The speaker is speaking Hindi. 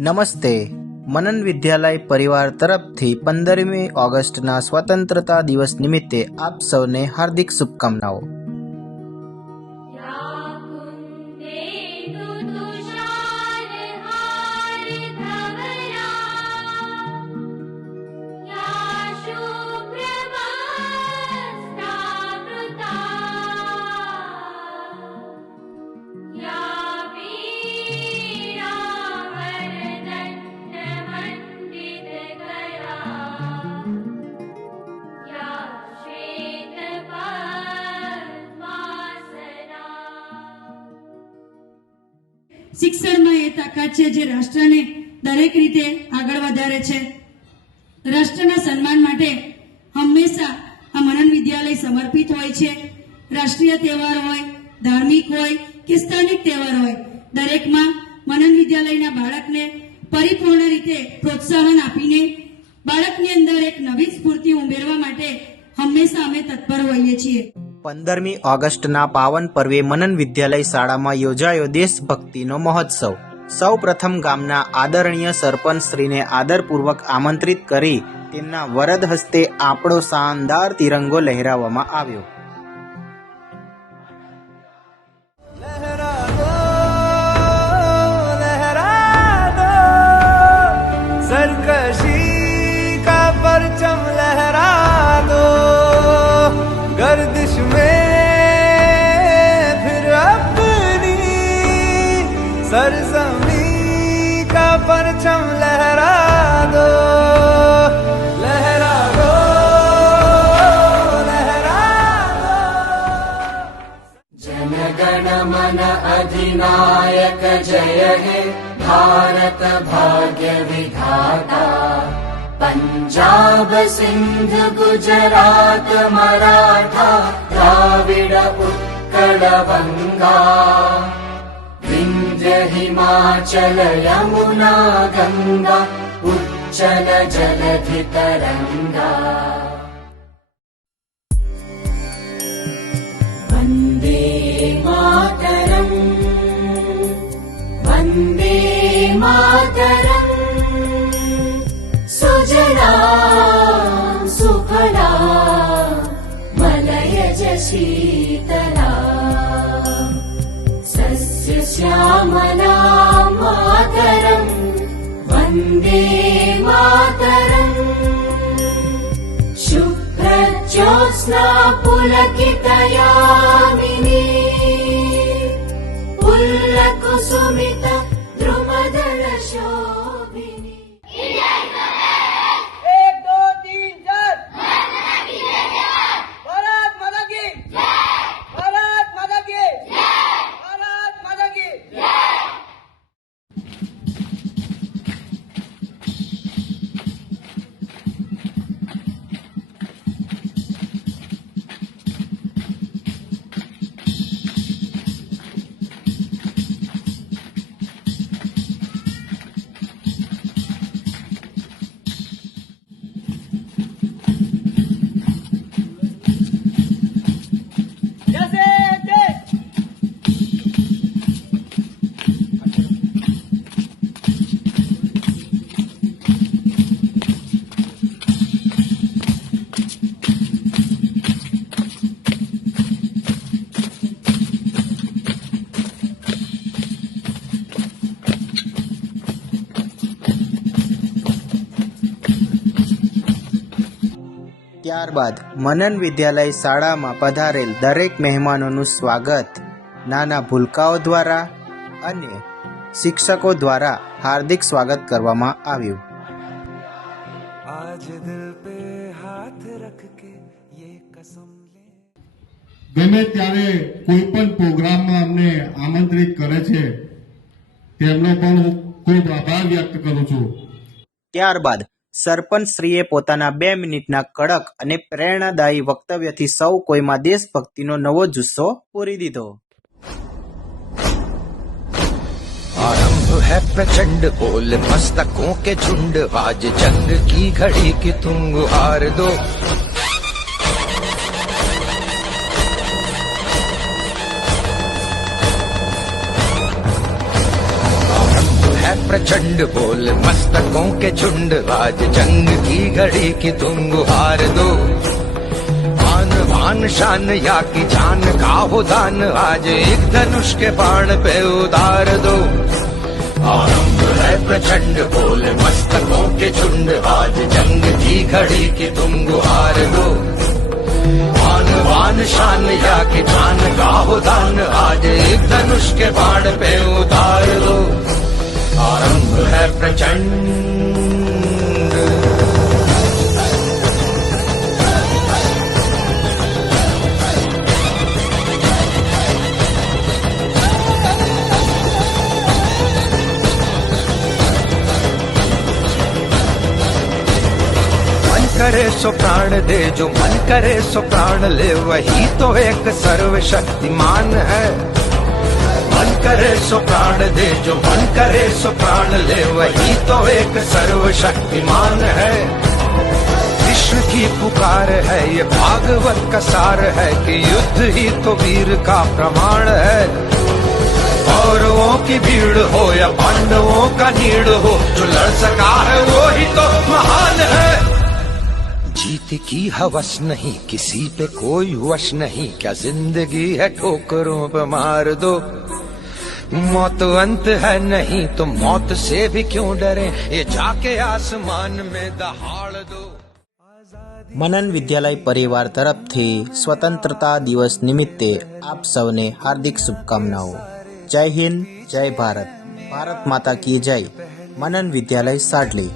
નમસ્તે. મનન વિદ્યાલય પરિવાર તરફથી 15મી ઓગસ્ટના સ્વતંત્રતા દિવસ નિમિત્તે આપ સૌને હાર્દિક શુભકામનાઓ. શિક્ષણમાં એ તાકાત છે જે રાષ્ટ્રને દરેક રીતે આગળ વધારે છે. રાષ્ટ્રના સન્માન માટે હંમેશા આ મનન વિદ્યાલય સમર્પિત હોય છે. રાષ્ટ્રીય તહેવાર હોય, ધાર્મિક હોય કે સ્થાનિક તહેવાર હોય, દરેકમાં મનન વિદ્યાલયના બાળકને પરિપૂર્ણ રીતે પ્રોત્સાહન આપીને બાળકની અંદર એક નવી સ્ફૂર્તિ ઉમેરવા માટે હંમેશા અમે તત્પર હોઈએ છીએ. 15મી ઓગસ્ટના પાવન પર્વે મનન વિદ્યાલય શાળામાં યોજાયો દેશભક્તિનો મહોત્સવ. સૌ પ્રથમ ગામના આદરણીય સરપંચ શ્રીને આદરપૂર્વક આમંત્રિત કરી તેમના વરદ હસ્તે આપણો શાનદાર તિરંગો લહેરાવવામાં આવ્યો. सरकशी का परचम लहरा दो, गर्दिश में फिर अपनी सरजमी का परचम लहरा दो, लहरा दो, लहरा दो. जन गण मन अधिनायक जय हे भारत भाग्य विधाता. पंजाब सिंध गुजरात मराठा द्राविड उत्कल गंगा, विंध्य हिमाचल यमुना गंगा उच्चल जलधि तरंगा. वंदे मातरम, वंदे मातरम. सुजला सुफला मलयज शीतला, सस्य श्यामला मातरम, वंदे मातरम. शुभ्र ज्योत्स्ना पुलकितयामिनी, पुल्लकुसुमित द्रुमदल शोभिनी. ત્યારબાદ મનન વિદ્યાલય શાળામાં પધારેલ દરેક મહેમાનોનું સ્વાગત નાના ભૂલકાઓ દ્વારા અને શિક્ષકો દ્વારા હાર્દિક સ્વાગત કરવામાં આવ્યું. आज दिल पे हाथ रख के ये कसम ले. ગમે ત્યારે કોઈ પણ પ્રોગ્રામમાં અમને આમંત્રિત કરે છે તેમનો પણ હું ખૂબ આભાર વ્યક્ત કરું છું. ત્યારબાદ સરપંચ શ્રીએ પોતાના 2 મિનિટના કડક અને પ્રેરણાદાયી વક્તવ્યથી સૌ કોઈમાં દેશભક્તિનો નવો જુસ્સો પૂરી દીધો. आरंभ है प्रचंड बोल मस्तकों के झुंड, आज जंग की घड़ी की तुम गुहार दो. प्रचंड बोल मस्तकों के झुंड आज जंग की घड़ी की तुम गुहार दो आन बान शान या की जान का हो दान आज एक धनुष के बाण पे उतार दो आरंभ है प्रचंड बोल मस्तकों के झुंड आज जंग की घड़ी की तुम गुहार दो आन बान शान या की जान का हो दान आज एक धनुष के बाण पे उतार दो आरंभ है प्रचंड करे सो प्राण दे जो मन करे सो प्राण ले वही तो एक सर्वशक्तिमान है मन करे सो प्राण दे जो मन करे सो प्राण ले वही तो एक सर्वशक्तिमान है कृष्ण की पुकार है ये भागवत का सार है कि युद्ध ही तो वीर का प्रमाण है कौरवों की भीड़ हो या पांडवों का नीड़ हो जो लड़ सका है वो ही तो महान है जीत की हवस नहीं किसी पे कोई वश नहीं क्या जिंदगी है ठोकरों पे मार दो मौत अंत है नहीं तो मौत से भी क्यों डरे ये जाके आसमान में दहाड़ दो मनन विद्यालय परिवार तरफथी स्वतंत्रता दिवस निमित्ते आप सौने हार्दिक शुभकामनाओं। जय हिंद, जय भारत, भारत माता की जय। मनन विद्यालय साडली।